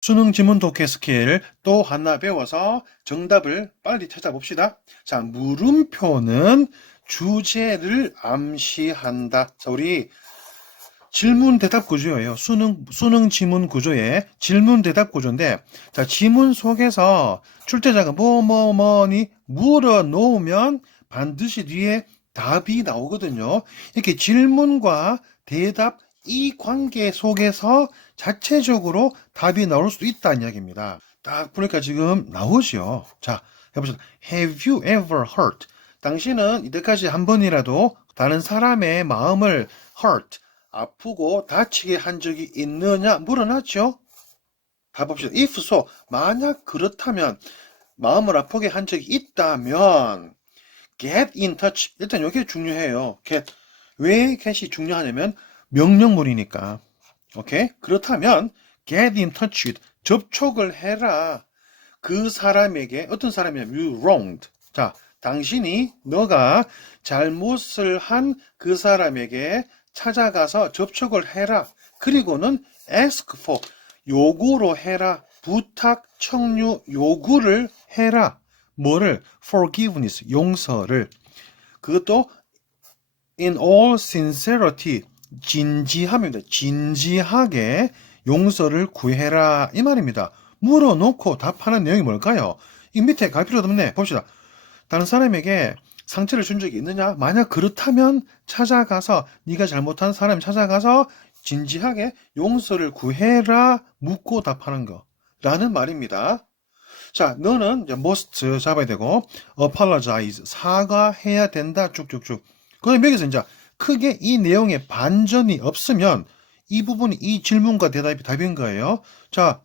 수능 지문 독해 스킬 또 하나 배워서 정답을 빨리 찾아봅시다. 자, 물음표는 주제를 암시한다. 자, 우리 질문 대답 구조예요. 수능 수능 지문 구조의 질문 대답 구조인데 자, 지문 속에서 출제자가 뭐 뭐 뭐니 물어 놓으면 반드시 뒤에 답이 나오거든요. 이렇게 질문과 대답 이 관계 속에서 자체적으로 답이 나올 수도 있다는 이야기입니다. 딱 보니까 지금 나오죠. 자, 해보시죠. Have you ever hurt? 당신은 이때까지 한 번이라도 다른 사람의 마음을 hurt, 아프고 다치게 한 적이 있느냐 물어놨죠. 답 봅시다. If so, 만약 그렇다면 마음을 아프게 한 적이 있다면 get in touch. 일단 이게 중요해요. get. 왜 get이 중요하냐면 명령문이니까. 오케이? 그렇다면 get in touch with 접촉을 해라. 그 사람에게 어떤 사람이냐면 you wronged. 자, 당신이 너가 잘못을 한 그 사람에게 찾아가서 접촉을 해라. 그리고는 ask for 요구로 해라. 부탁, 청유, 요구를 해라. 뭐를? forgiveness, 용서를. 그것도 in all sincerity, 진지함입니다. 진지하게 용서를 구해라. 이 말입니다. 물어놓고 답하는 내용이 뭘까요? 이 밑에 갈 필요도 없네. 봅시다. 다른 사람에게 상처를 준 적이 있느냐? 만약 그렇다면 찾아가서 네가 잘못한 사람 찾아가서 진지하게 용서를 구해라 묻고 답하는 거 라는 말입니다. 자, 너는 이제 must 잡아야 되고 apologize 사과해야 된다 쭉쭉쭉. 그럼 여기서 이제 크게 이 내용에 반전이 없으면 이 부분이 이 질문과 대답이 답인 거예요. 자,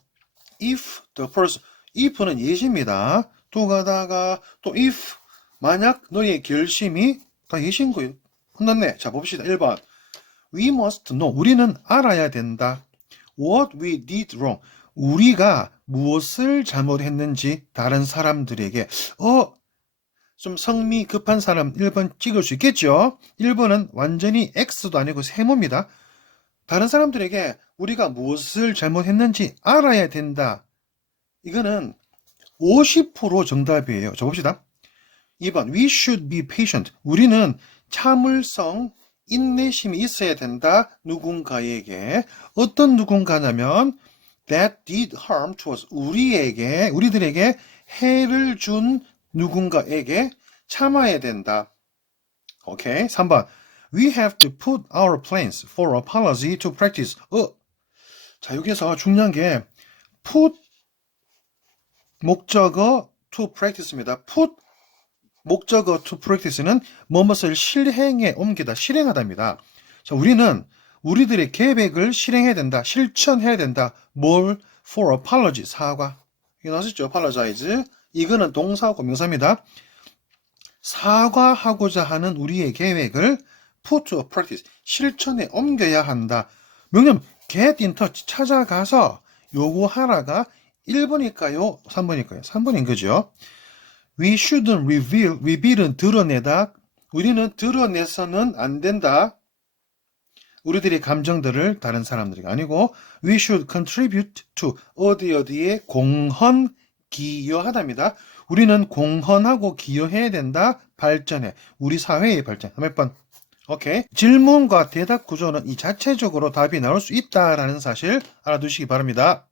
if the person, if는 예시입니다. 또 가다가 또 if 만약 너의 결심이 다 예시인 거예요. 끝났네. 자, 봅시다. 1번. We must know. 우리는 알아야 된다. What we did wrong. 우리가 무엇을 잘못했는지 다른 사람들에게 어, 좀 성미 급한 사람 1번 찍을 수 있겠죠? 1번은 완전히 X도 아니고 세모입니다. 다른 사람들에게 우리가 무엇을 잘못했는지 알아야 된다. 이거는 50% 정답이에요. 자 봅시다. 2번 We should be patient. 우리는 참을성, 인내심이 있어야 된다. 누군가에게. 어떤 누군가냐면 that did harm to us. 우리에게, 우리들에게 해를 준 누군가에게 참아야 된다. 오케이. 3번. We have to put our plans for apology to practice. 어. 자, 여기서 중요한 게 put 목적어 to practice입니다. put 목적어 to practice는 뭐뭇을 실행에 옮기다, 실행하다입니다. 자, 우리는 우리들의 계획을 실행해야 된다, 실천해야 된다. 뭘? for apology, 사과. 이거 나왔죠? apologize. 이거는 동사하고 명사입니다. 사과하고자 하는 우리의 계획을 put to practice, 실천에 옮겨야 한다. 명령, get in touch, 찾아가서 요구하라가 1번일까요? 3번일까요? 3번인 거죠. We shouldn't reveal, reveal은 드러내다. 우리는 드러내서는 안 된다. 우리들의 감정들을 다른 사람들이 아니고 we should contribute to 어디 어디에 공헌 기여하답니다. 우리는 공헌하고 기여해야 된다. 발전해. 우리 사회의 발전. 몇 번? 오케이. 질문과 대답 구조는 이 자체적으로 답이 나올 수 있다라는 사실 알아두시기 바랍니다.